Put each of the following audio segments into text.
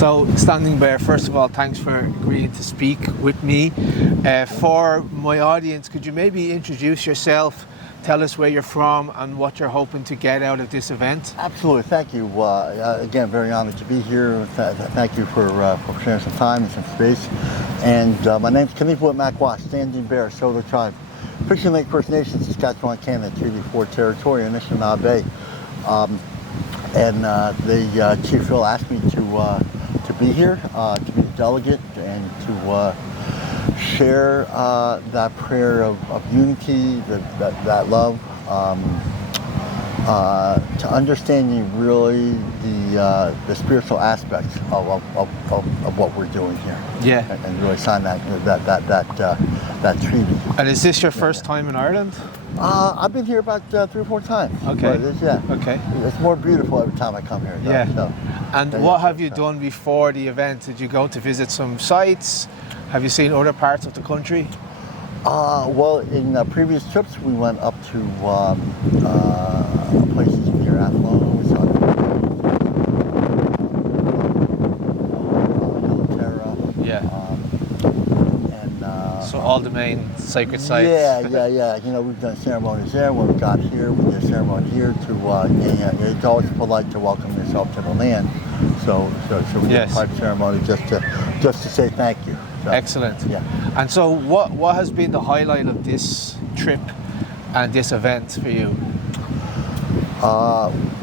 So, Standing Bear, first of all, thanks for agreeing to speak with me. For my audience, could you maybe introduce yourself, tell us where you're from and what you're hoping to get out of this event? Absolutely, thank you. Again, very honored to be here. Thank you for sharing some time and some space. And my name's Kenneth Whitmack-Watt, Standing Bear, Saulteaux Tribe, Fishing Lake First Nation, Saskatchewan, Canada, Treaty 4 territory, Anishinaabe Bay. The Chief Phil asked me to be here, to be a delegate, and to share that prayer of unity, that love, to understanding really the spiritual aspects of what we're doing here. Yeah. And really sign that treaty. And is this your first time in Ireland? I've been here about 3 or 4 times. Okay. Okay. It's more beautiful every time I come here. Though, yeah. So, and what have you done before the event? Did you go to visit some sites? Have you seen other parts of the country? Well, in previous trips, we went up to places near Athlone. We saw so all the main sacred sites. Yeah. You know, we've done ceremonies there. When we got here, we did a ceremony here it's always polite to welcome yourself to the land. So we did a pipe ceremony just to say thank you. So, excellent. Yeah. And so what has been the highlight of this trip and this event for you?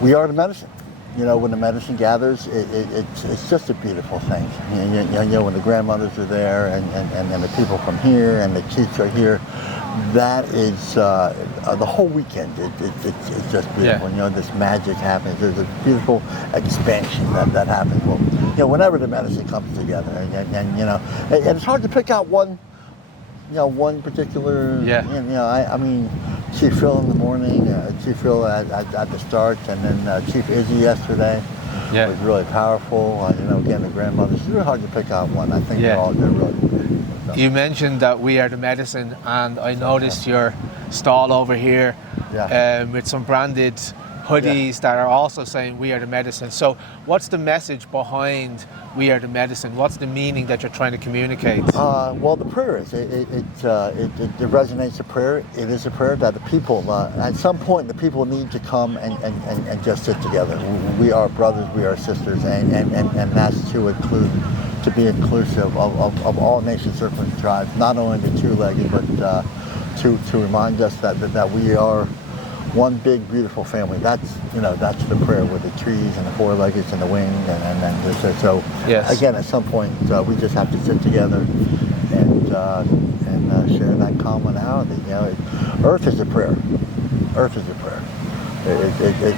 We are the medicine. You know, when the medicine gathers, it's just a beautiful thing. You know, when the grandmothers are there and the people from here and the chiefs are here, that is the whole weekend. It's just beautiful. Yeah. You know, this magic happens. There's a beautiful expansion that happens. Well, you know, whenever the medicine comes together, and you know, and it's hard to pick out one particular. Yeah. You know, I mean, Chief Phil in the morning, Chief Phil at the start, and then Chief Izzy yesterday. Yeah. Was really powerful. You know, again, the grandmothers. It's really hard to pick out one. I think they're really beautiful. So. You mentioned that we are the medicine, and I noticed your stall over here with some branded hoodies that are also saying we are the medicine. So what's the message behind we are the medicine? What's the meaning that you're trying to communicate? Well, the prayer is, it resonates a prayer. It is a prayer that the people, at some point, the people need to come and just sit together. We are brothers, we are sisters, and that's to be inclusive of all nation circling tribes, not only the two-legged, but to remind us that we are one big beautiful family. That's the prayer with the trees and the four-leggeds and the wings and so again, at some point we just have to sit together and share that commonality. You know, Earth is a prayer. Earth is a prayer.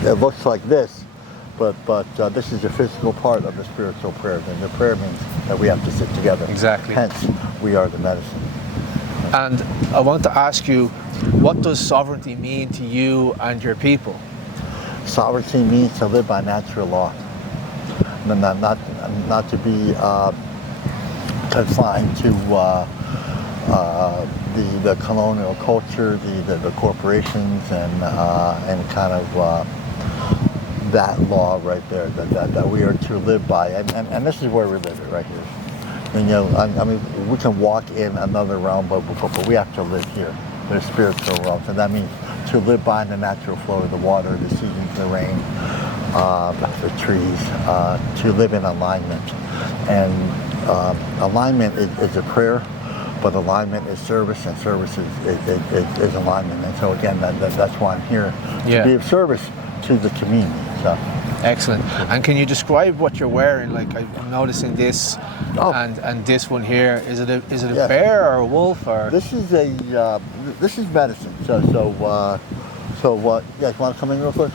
It looks like this, but this is a physical part of the spiritual prayer. And the prayer means that we have to sit together. Exactly. Hence, we are the medicine. And I want to ask you, what does sovereignty mean to you and your people? Sovereignty means to live by natural law, not to be confined to the colonial culture, the corporations, and kind of that law right there that we are to live by, and this is where we live it right here. And, you know, I mean, we can walk in another realm, but we have to live here. There's spiritual realms, and that means to live by the natural flow of the water, the seasons, the rain, the trees, to live in alignment. And alignment is a prayer, but alignment is service, and service is alignment. And so again, that's why I'm here, to be of service to the community. So. Excellent. And can you describe what you're wearing? Like, I'm noticing this and this one here. Is it a bear or a wolf or? This is medicine. So what? You guys want to come in real quick?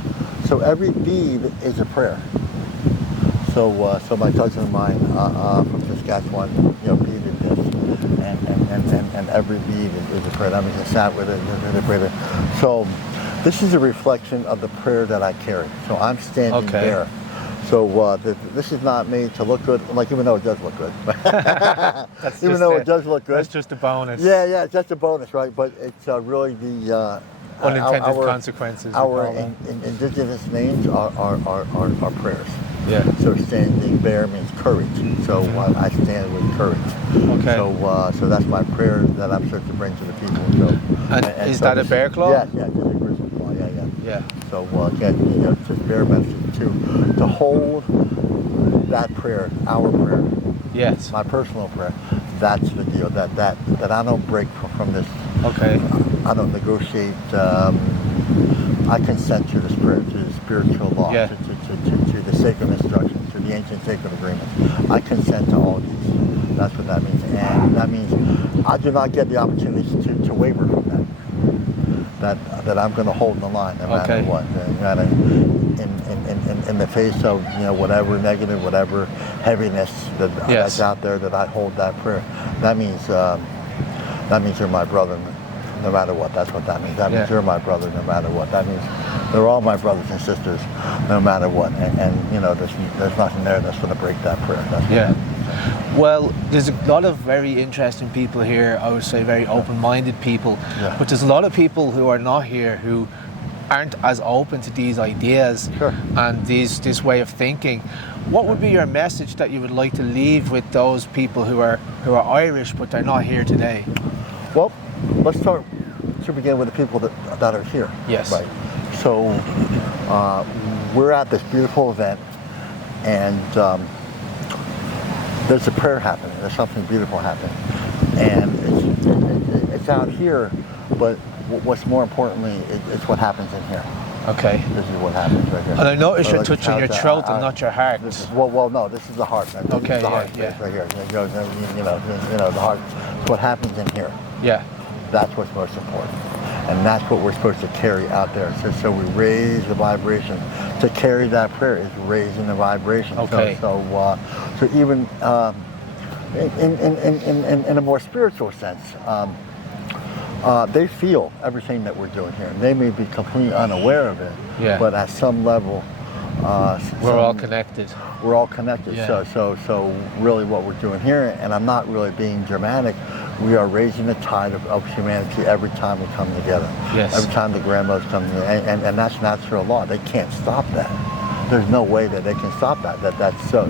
So every bead is a prayer. So my cousin of mine from Saskatchewan, you know, beaded this, and every bead is a prayer. That means I sat with it and prayed it. So. This is a reflection of the prayer that I carry. So I'm standing there. So this is not made to look good, like, even though it does look good. Even though it does look good. That's just a bonus. Yeah, it's just a bonus, right? But it's really the unintended consequences. Our indigenous names are prayers. Yeah. So standing bear means courage. So I stand with courage. Okay. So that's my prayer that I'm supposed to bring to the people. So, and is that a bear claw? Yeah, it's a grizzly claw. Yeah. So again, it's just bear message to hold that prayer, our prayer. Yes. My personal prayer. That's the deal. That I don't break from this. Okay. I don't negotiate. I consent to this prayer, to the spiritual law, Yeah. to the sacred instructions, to the ancient sacred agreements. I consent to all these. That's what that means. And that means I do not get the opportunity to waver from that. That I'm going to hold the line no matter what. In the face of whatever negative, whatever heaviness that's out there, that I hold that prayer. That means you're my brother. No matter what, that's what that means. That means you're my brother no matter what. That means they're all my brothers and sisters no matter what. And there's nothing there that's going to break that prayer. Well, there's a lot of very interesting people here, I would say very open-minded people, but there's a lot of people who are not here who aren't as open to these ideas and this way of thinking. What would be your message that you would like to leave with those people who are Irish but they're not here today? Well, let's start to begin with the people that are here. Yes. Right. So we're at this beautiful event, and there's a prayer happening. There's something beautiful happening, and it's out here. But what's more importantly, it's what happens in here. Okay. This is what happens right here. And I notice you're touching your throat and not your heart. This is, no, this is the heart. This is the heart space right here. The heart. It's what happens in here. Yeah. That's what's most important. And that's what we're supposed to carry out there. So we raise the vibration. To carry that prayer is raising the vibration. Okay. So even in a more spiritual sense, they feel everything that we're doing here. They may be completely unaware of it, but at some level, we're all connected. We're all connected. Yeah. So really what we're doing here, and I'm not really being dramatic, we are raising the tide of humanity every time we come together. Yes. Every time the grandmothers come together. And that's natural law. They can't stop that. There's no way that they can stop that. That's so.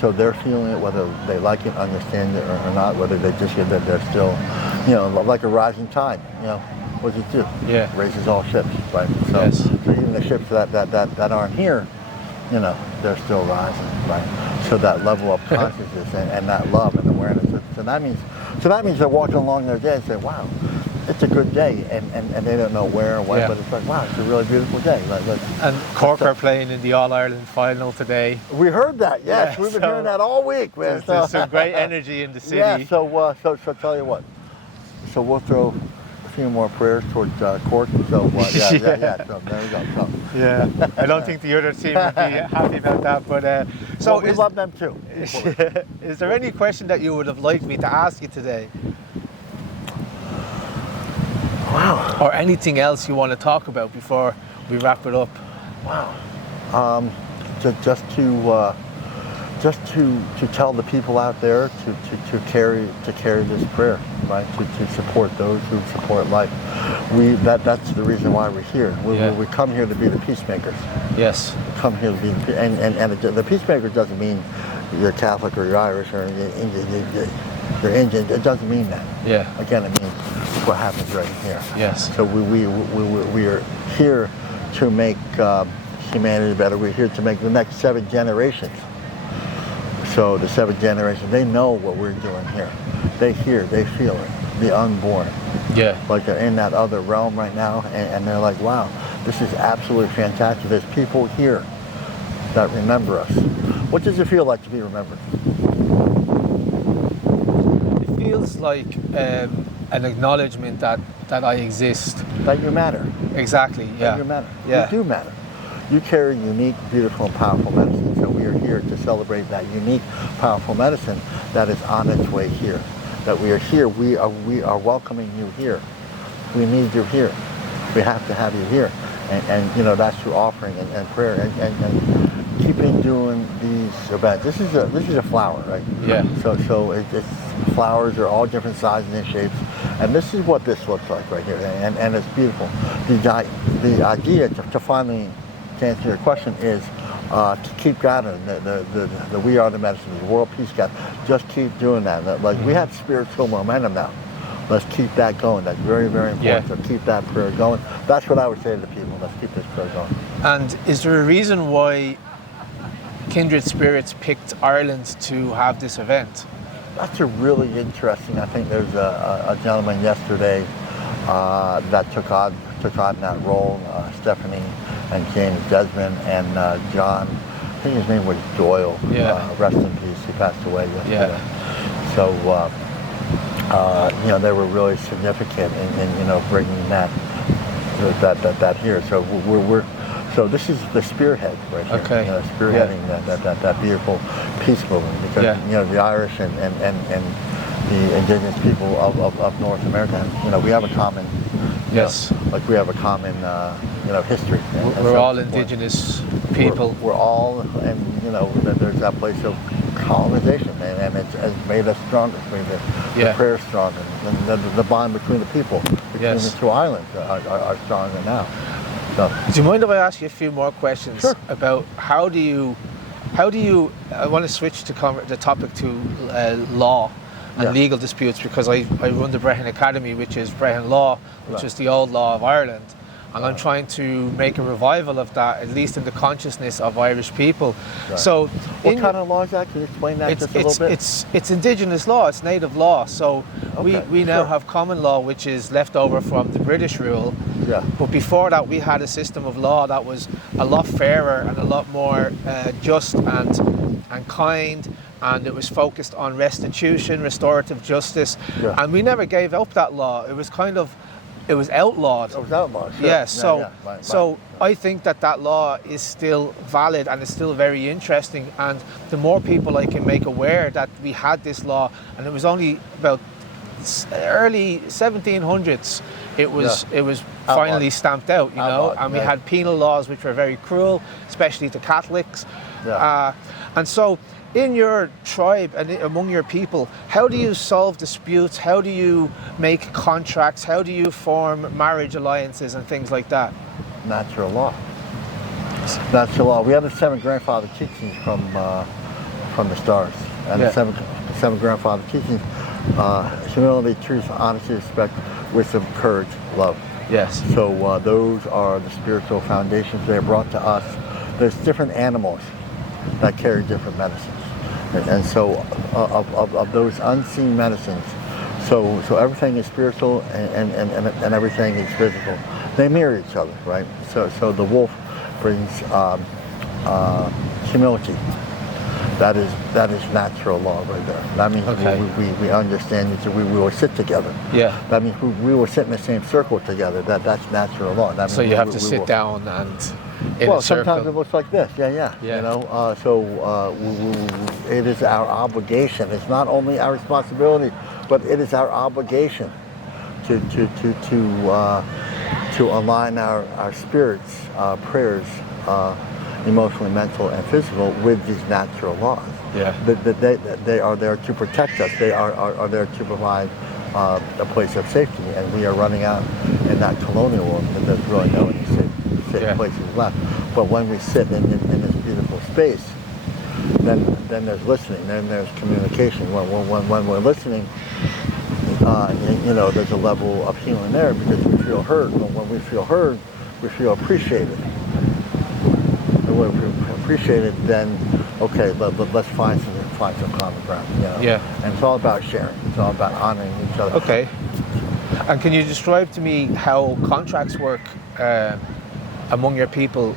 So they're feeling it, whether they like it, understand it, or not, whether they just get that they're still, like a rising tide, what does it do? Yeah. It raises all ships, right? So even the ships that aren't here, they're still rising, right? So that level of consciousness and that love and awareness. So that means they're walking along their day and say, wow, it's a good day, and they don't know where or when, but it's like, wow, it's a really beautiful day. And Cork are playing in the All-Ireland final today. We heard that, yes. We've been hearing that all week, man. There's some great energy in the city. Yeah, so tell you what. So we'll throw a few more prayers towards Cork. So so there you go. So. Yeah, I don't think the other team would be happy about that, but we love them too. Is there any question that you would have liked me to ask you today? Wow. Or anything else you want to talk about before we wrap it up? Wow. Just to tell the people out there to carry this prayer, right? To support those who support life. That's the reason why we're here. We come here to be the peacemakers. Yes. We come here to be the peacemaker doesn't mean you're Catholic or you're Irish or you're Indian. It doesn't mean that. Yeah. Again, it means what happens right here. Yes. So we are here to make humanity better. We're here to make the next 7 generations. So the 7th generation, they know what we're doing here. They hear, they feel it. The unborn. Yeah. Like they're in that other realm right now, and they're like, wow, this is absolutely fantastic. There's people here that remember us. What does it feel like to be remembered? It feels like an acknowledgement that I exist. That you matter. Exactly, yeah. That you matter. Yeah. You do matter. You carry unique, beautiful, and powerful medicine. So we are here to celebrate that unique, powerful medicine that is on its way here. That we are here. We are welcoming you here. We need you here. We have to have you here. And that's through offering and prayer and keeping doing these events. This is a flower, right? Yeah. So it's flowers are all different sizes and shapes, and this is what this looks like right here. And it's beautiful. The idea to finally, to answer your question, is to keep gathering. The We Are the Medicine, the World Peace Gathering. Just keep doing that. Like we have spiritual momentum now. Let's keep that going. That's very, very important. So keep that prayer going. That's what I would say to the people. Let's keep this prayer going. And is there a reason why Kindred Spirits picked Ireland to have this event? That's a really interesting. I think there's a gentleman yesterday that took on that role. Stephanie and James Desmond and John. I think his name was Doyle. Rest in peace. He passed away yesterday. So. They were really significant in bringing that here. So so this is the spearhead right here. Okay. Spearheading that beautiful peace movement because the Irish and the indigenous people of North America, we have a common we have a common history. We're all indigenous people. We're all, and there's that place of colonization, and it's made us stronger. It's made the prayer stronger, and the bond between the people, between the two islands, are stronger now. So, do you mind if I ask you a few more questions about how do you? I want to switch to the topic to law and legal disputes because I run the Brehon Academy, which is Brehon law, which is the old law of Ireland. And I'm trying to make a revival of that, at least in the consciousness of Irish people. Right. So, what kind of law is that? Can you explain that just a little bit? It's indigenous law. It's native law. So we now have common law, which is left over from the British rule. Yeah. But before that, we had a system of law that was a lot fairer and a lot more just and kind. And it was focused on restitution, restorative justice. Yeah. And we never gave up that law. It was it was outlawed. It was outlawed, sure. Yeah, so I think that law is still valid and it's still very interesting. And the more people I can make aware that we had this law, and it was only about early 1700s, it was finally stamped out, and we had penal laws which were very cruel, especially to Catholics. Yeah. And so, in your tribe and among your people, how do you solve disputes? How do you make contracts? How do you form marriage alliances and things like that? Natural law. Natural law. We have the 7 grandfather teachings from the stars, and the seven grandfather teachings: humility, truth, honesty, respect, wisdom, courage, love. Yes. So those are the spiritual foundations. They are brought to us. There's different animals that carry different medicines. And so of those unseen medicines, so everything is spiritual and everything is physical. They mirror each other, right? So the wolf brings humility. That is natural law right there. That means we understand that we will sit together. Yeah. That means we will sit in the same circle together. That's natural law. That means so you have to sit down and. Sometimes it looks like this, it is our obligation. It's not only our responsibility, but it is our obligation to align our spirits, prayers, emotionally, mental, and physical with these natural laws. Yeah. They are there to protect us. They are there to provide a place of safety, and we are running out in that colonial world that there's really no safe places left. But when we sit in this beautiful space, then there's listening, then there's communication. When we're listening, there's a level of healing there because we feel heard. But when we feel heard, we feel appreciated. And when we feel appreciated, then let's find some common ground. And it's all about sharing. It's all about honoring each other. Okay. And can you describe to me how contracts work among your people?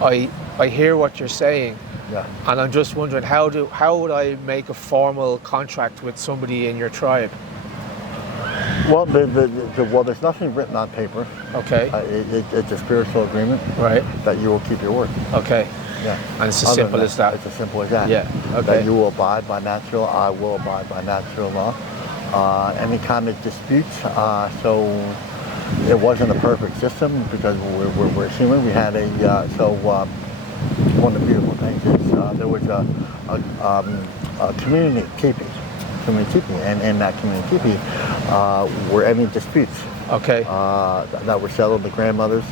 I hear what you're saying, and I'm just wondering how would I make a formal contract with somebody in your tribe? Well, there's nothing written on paper. Okay. It's a spiritual agreement. Right. That you will keep your word. Okay. Yeah. And it's as simple as that. It's as simple as that. Yeah. Okay. That you will abide by natural. I will abide by natural law. Any kind of disputes. So it wasn't a perfect system because we're human. We had one of the beautiful things is there was a community keeping, and in that community keeping were any disputes. Okay. That were settled. The grandmothers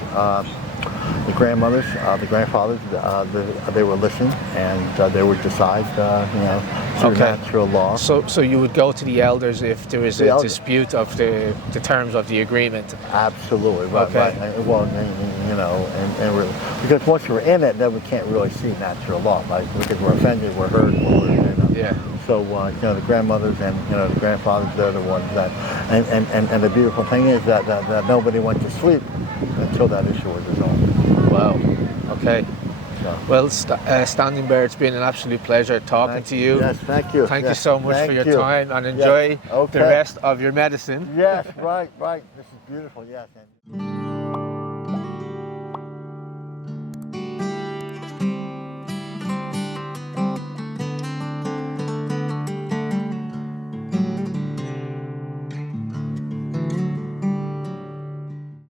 the grandmothers, the grandfathers, they will listen, and they would decide, through natural law. So you would go to the elders if there was a dispute of the terms of the agreement. Absolutely. Right. Well, because once we're in it, then we can't really see natural law, right? Because we're offended, we're hurt, Yeah. So the grandmothers and the grandfathers, they're the ones that, and the beautiful thing is that nobody went to sleep until that issue was resolved. Wow. Okay. So. Well, Standing Bear, it's been an absolute pleasure talking to you. Yes, thank you. Thank you so much for your time, and enjoy the rest of your medicine. Yes, right. This is beautiful. Yes.